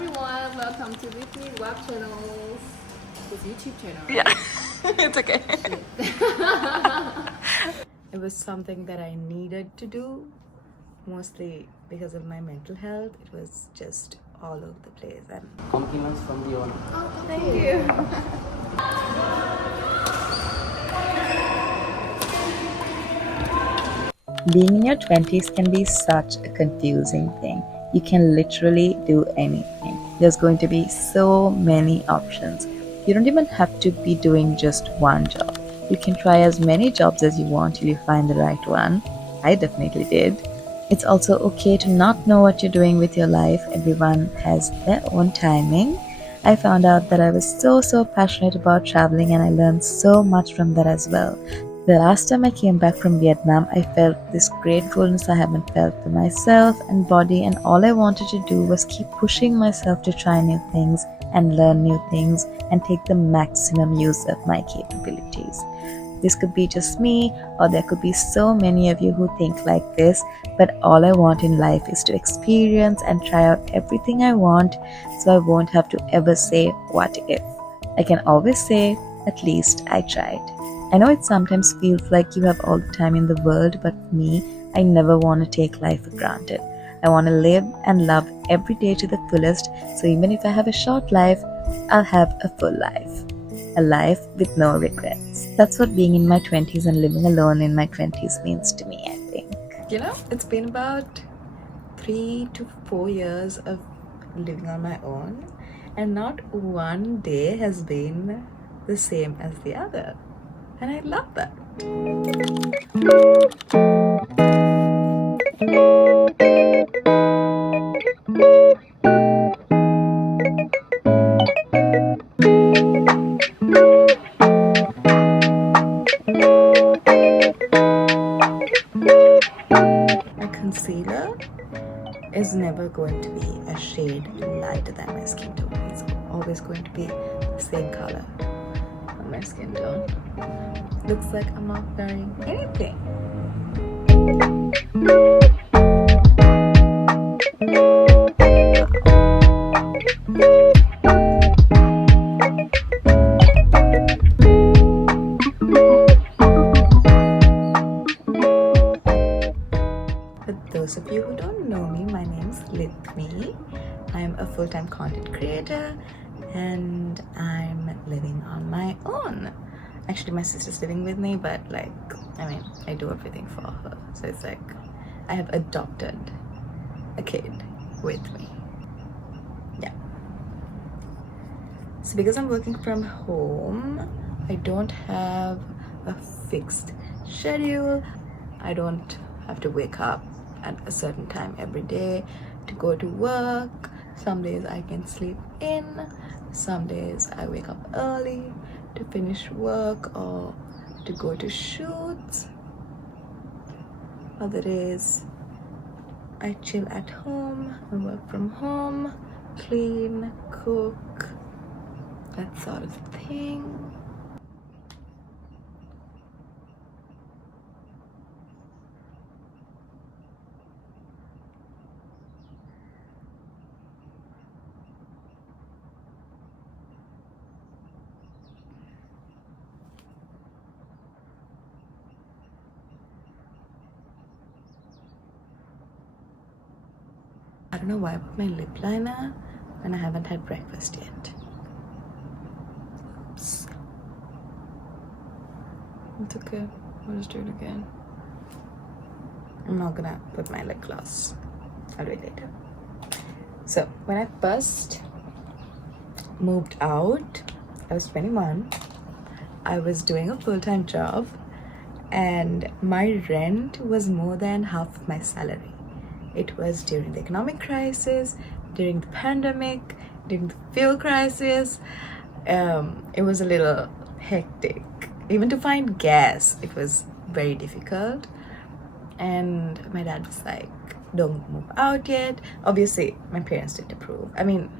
everyone, welcome to With Me Web Channels. This YouTube channel. Yeah, it's okay. It was something that I needed to do, mostly because of my mental health. It was just all over the place. And compliments from the owner. Oh, thank you. Being in your 20s can be such a confusing thing. You can literally do anything. There's going to be so many options. You don't even have to be doing just one job. You can try as many jobs as you want till you find the right one. I definitely did. It's also okay to not know what you're doing with your life. Everyone has their own timing. I found out that I was so passionate about traveling, and I learned so much from that as well. The last time I came back from Vietnam, I felt this gratefulness I haven't felt for myself and body, and all I wanted to do was keep pushing myself to try new things and learn new things and take the maximum use of my capabilities. This could be just me, or there could be so many of you who think like this, but all I want in life is to experience and try out everything I want, so I won't have to ever say what if. I can always say, at least I tried. I know it sometimes feels like you have all the time in the world, but for me, I never want to take life for granted. I want to live and love every day to the fullest, so even if I have a short life, I'll have a full life. A life with no regrets. That's what being in my 20s and living alone in my 20s means to me, I think. you know, it's been about 3 to 4 years of living on my own, and not one day has been the same as the other. And I love that. My concealer is never going to be a shade lighter than my skin tone. It's always going to be the same color on my skin tone. Looks like I'm not wearing anything. For those of you who don't know me, my name's Litmi. I'm a full-time content creator and I'm living on my own. Actually, my sister's living with me, but I do everything for her. So it's like I have adopted a kid with me. Yeah. So because I'm working from home, I don't have a fixed schedule. I don't have to wake up at a certain time every day to go to work. Some days I can sleep in. Some days I wake up early to finish work or to go to shoots. Other days I chill at home and work from home, clean, cook, that sort of thing. I don't know why I put my lip liner when I haven't had breakfast yet. Oops. It's okay. I'll just do it again. I'm not gonna put my lip gloss. I'll do it later. So when I first moved out, I was 21. I was doing a full-time job and my rent was more than half of my salary. It was during the economic crisis, during the pandemic, during the fuel crisis. It was a little hectic. Even to find gas, it was very difficult. And my dad was like, don't move out yet. Obviously, my parents didn't approve. I mean,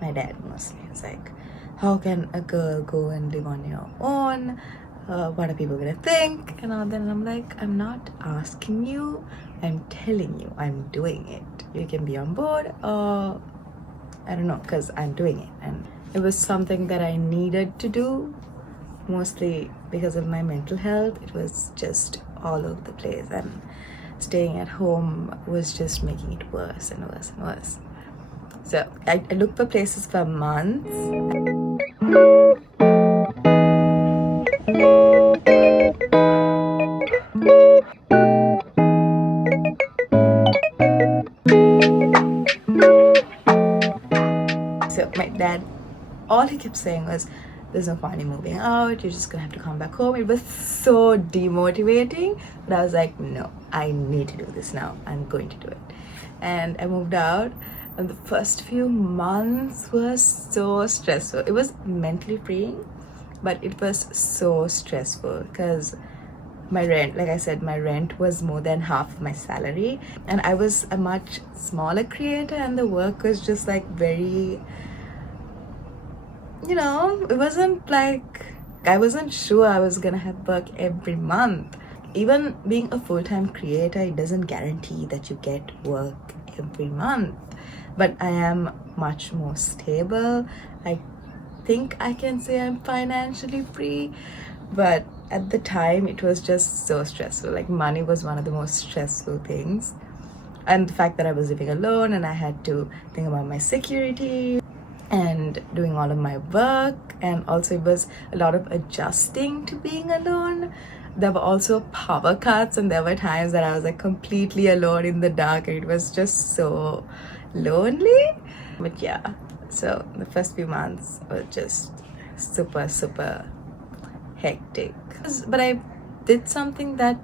my dad mostly was like, how can a girl go and live on your own? What are people gonna think? And all that. And I'm like, I'm not asking you, I'm telling you, I'm doing it. You can be on board or I don't know, because I'm doing it, and it was something that I needed to do, mostly because of my mental health. It was just all over the place, and staying at home was just making it worse and worse and worse. So I looked for places for months. So my dad, all he kept saying was, there's no point in moving out, you're just gonna have to come back home. It was so demotivating, but I was like, no, I need to do this now. I'm going to do it. And I moved out, and the first few months was so stressful. It was mentally freeing, but it was so stressful because my rent, like I said, my rent was more than half of my salary, and I was a much smaller creator, and the work was just like very, you know, it wasn't like, I wasn't sure I was gonna have work every month. Even being a full-time creator, it doesn't guarantee that you get work every month, but I am much more stable. I think I can say I'm financially free, but at the time it was just so stressful. Like, money was one of the most stressful things, and the fact that I was living alone and I had to think about my security and doing all of my work, and also it was a lot of adjusting to being alone. There were also power cuts, and there were times that I was like completely alone in the dark, and it was just so lonely. But yeah, so the first few months were just super hectic, but I did something that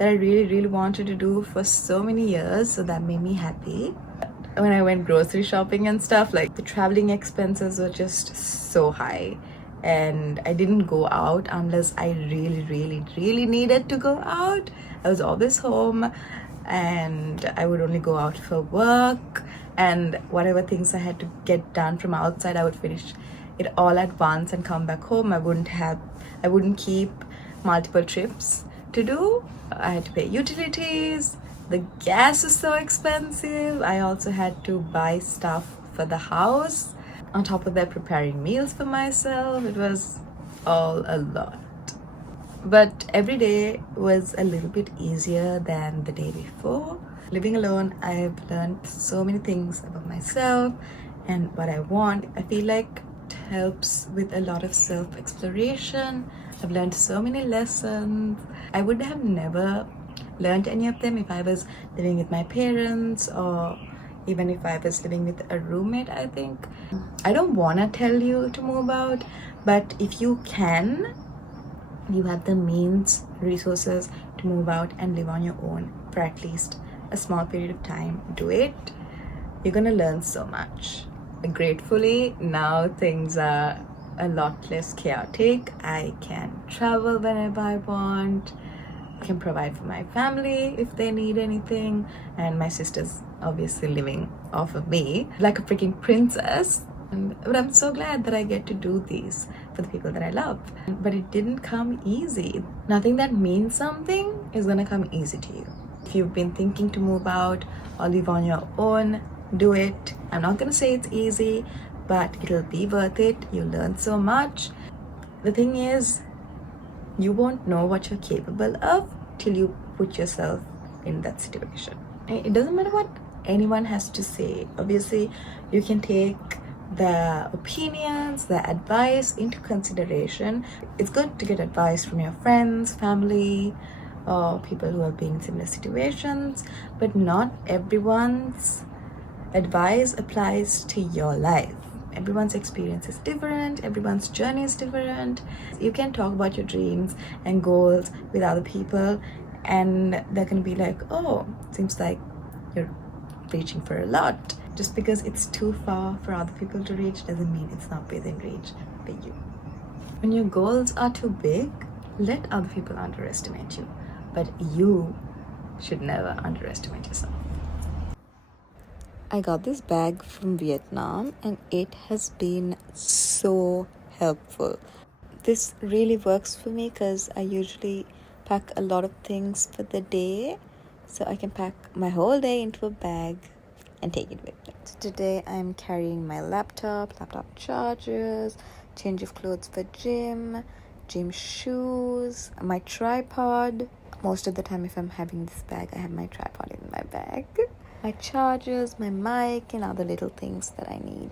I really wanted to do for so many years, so that made me happy. When I went grocery shopping and stuff, like, the traveling expenses were just so high, and I didn't go out unless I really needed to go out. I was always home, and I would only go out for work, and whatever things I had to get done from outside, I would finish it all at once and come back home. I wouldn't keep multiple trips to do. I had to pay utilities. The gas is so expensive. I also had to buy stuff for the house. On top of that, preparing meals for myself. It was all a lot. But every day was a little bit easier than the day before. Living alone, I've learned so many things about myself and what I want. I feel like it helps with a lot of self-exploration. I've learned so many lessons. I would have never learned any of them if I was living with my parents, or even if I was living with a roommate, I think. I don't want to tell you to move out, but if you can, you have the means, resources to move out and live on your own for at least a small period of time, do it. You're gonna learn so much. Gratefully, now things are a lot less chaotic. I can travel whenever I want. I can provide for my family if they need anything, and my sister's obviously living off of me like a freaking princess. But I'm so glad that I get to do these for the people that I love. But it didn't come easy. Nothing that means something is gonna come easy to you. If you've been thinking to move out or live on your own, do it. I'm not gonna say it's easy, but it'll be worth it. You'll learn so much. The thing is, you won't know what you're capable of till you put yourself in that situation. It doesn't matter what anyone has to say. Obviously, you can take their opinions, their advice into consideration. It's good to get advice from your friends, family, or people who have been in similar situations, but not everyone's advice applies to your life. Everyone's experience is different, everyone's journey is different. You can talk about your dreams and goals with other people, and they're gonna be like, oh, seems like you're reaching for a lot. Just because it's too far for other people to reach doesn't mean it's not within reach for you. When your goals are too big, let other people underestimate you, but you should never underestimate yourself. I got this bag from Vietnam, and it has been so helpful. This really works for me because I usually pack a lot of things for the day, so I can pack my whole day into a bag and take it with me. So today I'm carrying my laptop chargers, change of clothes for gym shoes, my tripod. Most of the time if I'm having this bag, I have my tripod in my bag, my chargers, my mic, and other little things that I need.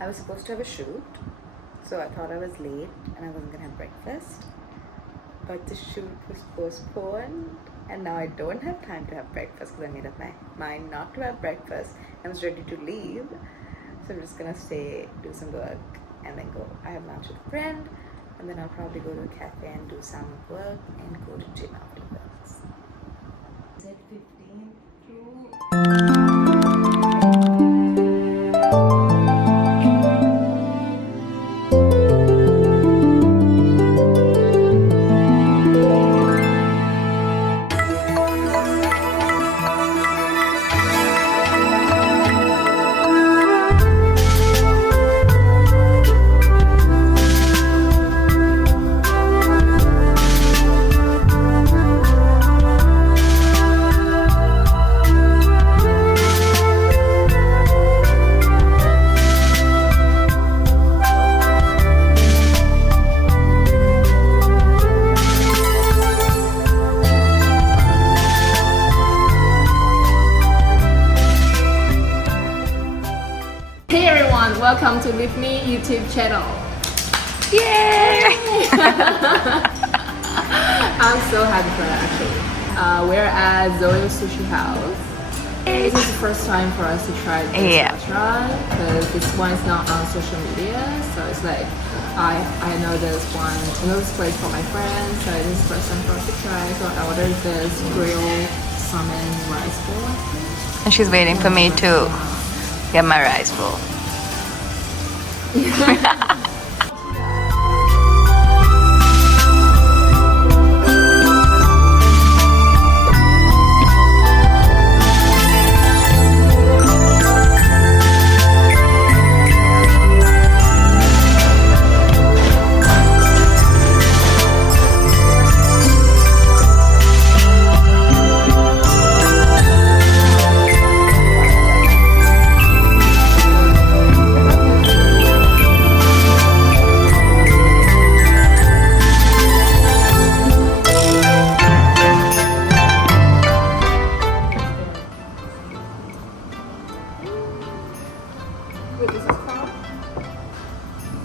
I was supposed to have a shoot, so I thought I was late and I wasn't gonna have breakfast, but the shoot was postponed and now I don't have time to have breakfast because I made up my mind not to have breakfast. I was ready to leave, so I'm just gonna stay, do some work, and then go. I have lunch with a friend, and then I'll probably go to a cafe and do some work and go to gym afterwards. Is it 15 to... Hey everyone, welcome to With Me YouTube channel. Yay! I'm so happy for that actually. We're at Zoyo's Sushi House. This is the first time for us to try this restaurant because this one is not on social media. So it's like I know this place for my friends. So this is the first time for us to try. So I ordered this grilled salmon rice bowl. And she's waiting for me to get my rice bowl.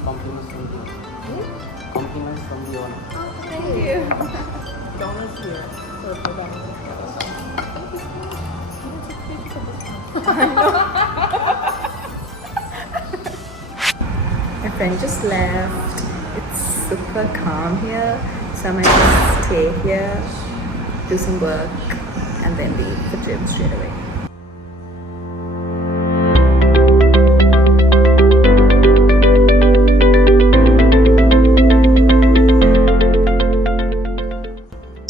Compliments from the owner. Compliments from the owner. Thank you. Donuts here. So for donuts. My friend just left. It's super calm here, so I might just stay here, do some work, and then leave for gym straight away.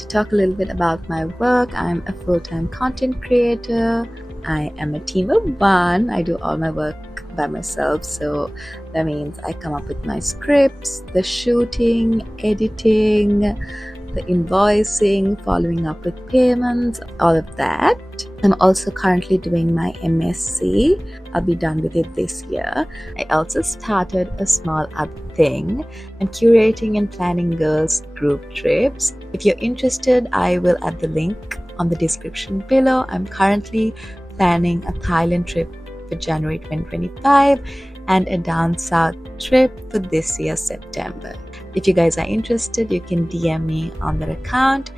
Talk a little bit about my work. I'm a full-time content creator. I am a team of one. I do all my work by myself, so that means I come up with my scripts, the shooting, editing, the invoicing, following up with payments, all of that. I'm also currently doing my MSc. I'll be done with it this year. I also started a small other thing and curating and planning girls group trips. If you're interested, I will add the link on the description below. I'm currently planning a Thailand trip for January 2025 and a down south trip for this year September. If you guys are interested, you can DM me on that account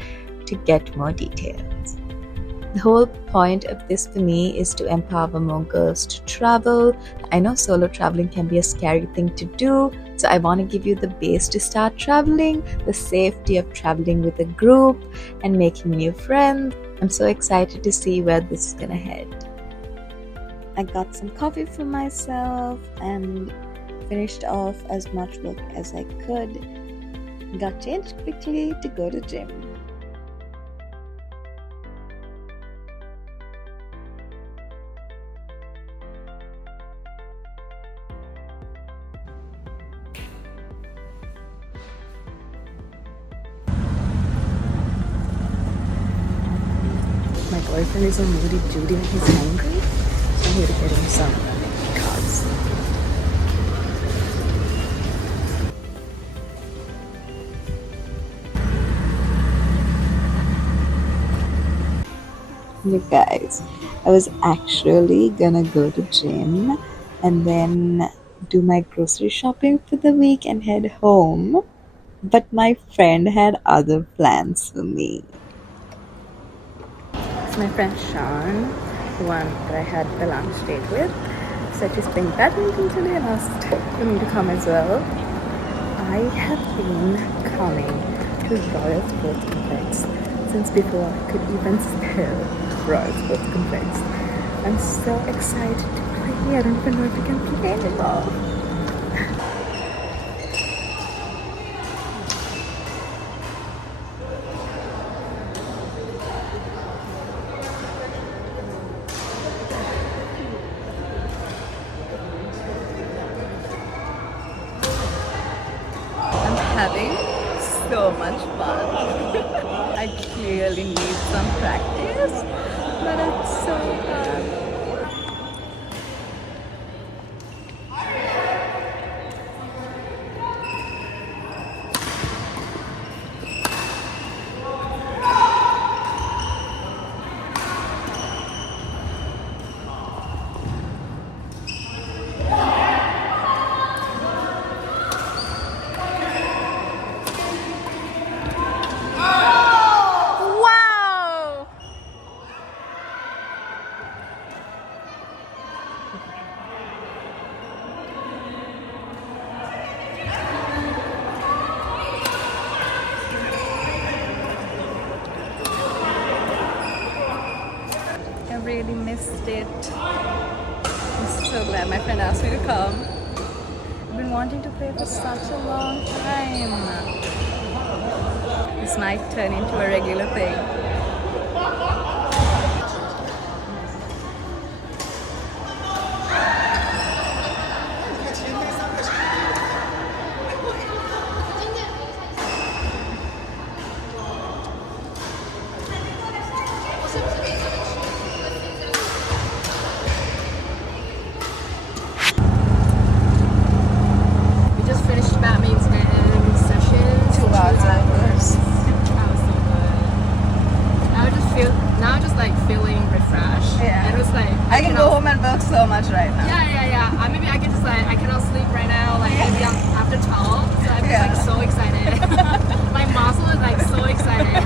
to get more details. The whole point of this for me is to empower more girls to travel. I know solo traveling can be a scary thing to do, so I want to give you the base to start traveling, the safety of traveling with a group and making new friends. I'm so excited to see where this is gonna head. I got some coffee for myself and finished off as much work as I could. Got changed quickly to go to gym. My boyfriend is a moody duty when he's hungry. So I'm here to get him some carbs. You guys, I was actually gonna go to gym and then do my grocery shopping for the week and head home, but my friend had other plans for me. It's my friend Sean, the one that I had the lunch date with. Said she's playing badminton today and asked for me to come as well. I have been coming to Royal Sports Complex since before I could even spell Royal Sports Complex. I'm so excited to play. I don't even know if I can play anymore. I'm having so much fun. I clearly need some practice, but it's so fun. Wow! I really missed it. I'm so glad my friend asked me to come. I've been wanting to play for such a long time. This might turn into a regular thing. We just finished badminton session. 2 hours afterwards. That was so good. Now I just like feeling refreshed. Yeah. And it was like I can go home and work so much right now. Yeah. Maybe I can just like I cannot sleep right now. Like maybe after 12. So I'm just like so excited. My muscle is like so excited.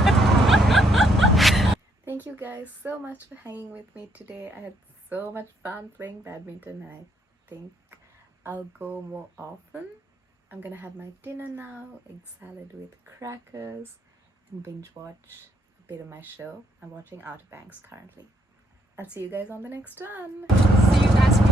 Thank you guys so much for hanging with me today. I had so much fun playing badminton and I think I'll go more often. I'm gonna have my dinner now, egg salad with crackers, and binge watch a bit of my show. I'm watching Outer Banks currently. I'll see you guys on the next one. See you next week.